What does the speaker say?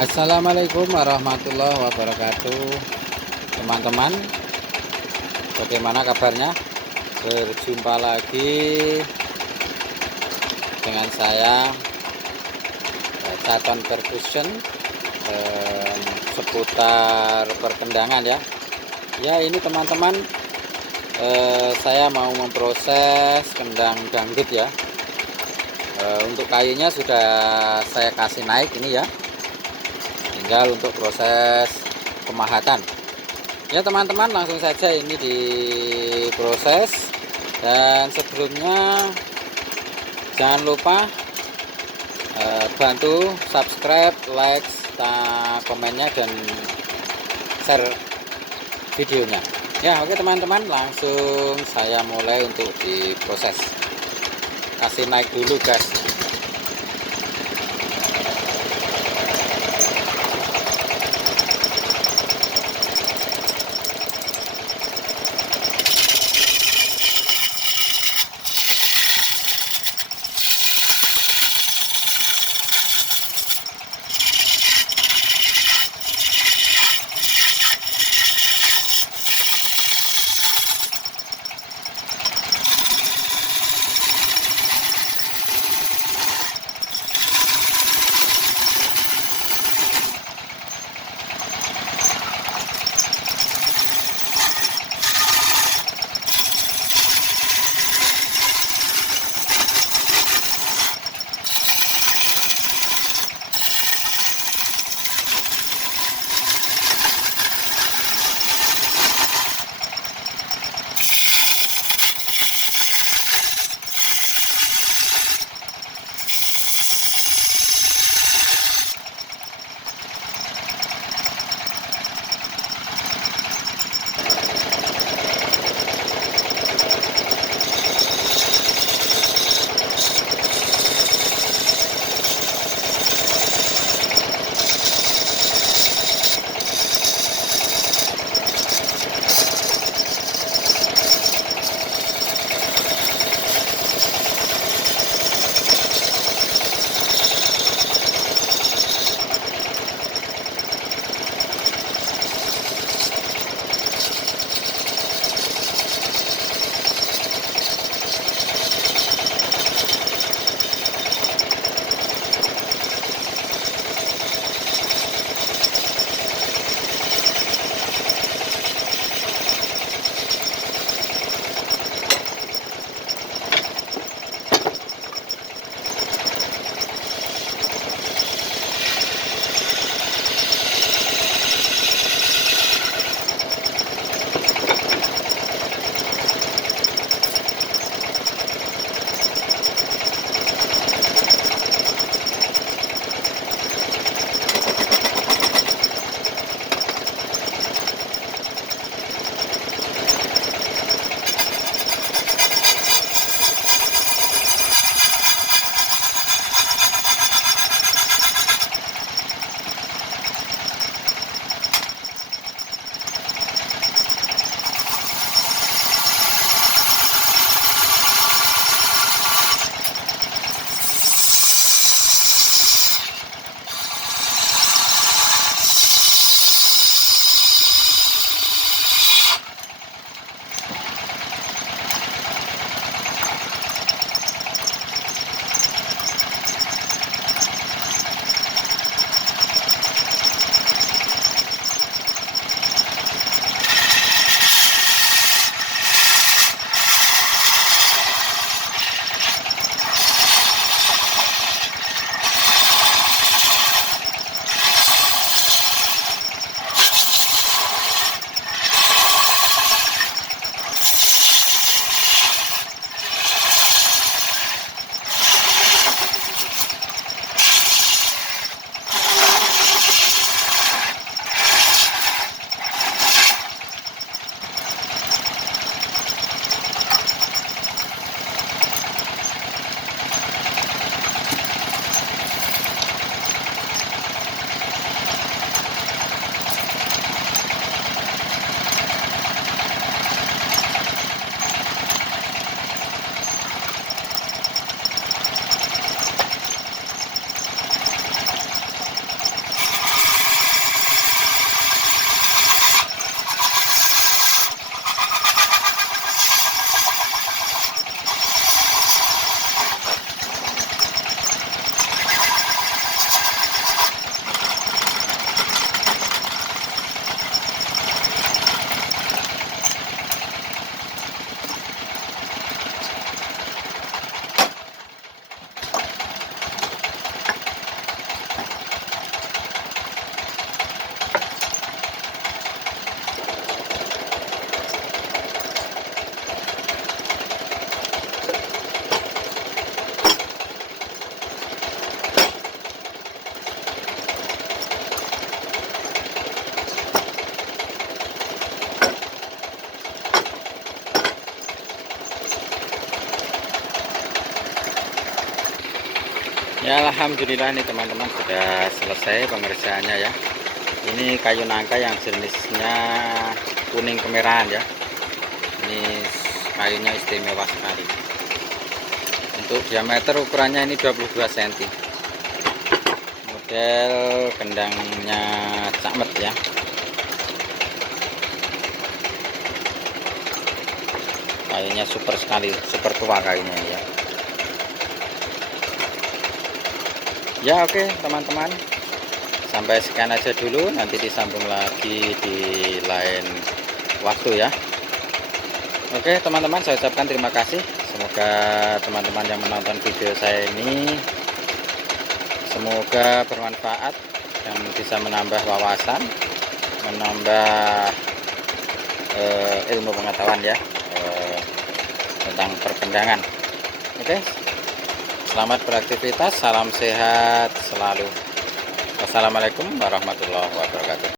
Assalamualaikum warahmatullahi wabarakatuh. Teman-teman, bagaimana kabarnya? Berjumpa lagi dengan saya, Caton Percussion, seputar perkendangan ya. Ya, ini teman-teman, saya mau memproses kendang dangdut ya. Untuk kayunya sudah saya kasih naik ini ya, tinggal untuk proses pemahatan ya teman-teman. Langsung saja ini diproses, dan sebelumnya jangan lupa bantu subscribe, like, komennya, dan share videonya ya. Oke teman-teman, langsung saya mulai untuk diproses. Kasih naik dulu guys. Alhamdulillah nih teman-teman, sudah selesai pengerjaannya ya. Ini kayu nangka yang jenisnya kuning kemerahan ya. Ini kayunya istimewa sekali. Untuk diameter ukurannya ini 22 cm. Model kendangnya cakmet ya. Kayunya super sekali, super tua kayunya ya. Ya oke teman-teman, sampai sekian aja dulu, nanti disambung lagi di lain waktu ya. Oke teman-teman, saya ucapkan terima kasih. Semoga teman-teman yang menonton video saya ini semoga bermanfaat dan bisa menambah wawasan, menambah ilmu pengetahuan ya tentang perkendangan. Oke, selamat beraktivitas, salam sehat selalu. Wassalamualaikum warahmatullahi wabarakatuh.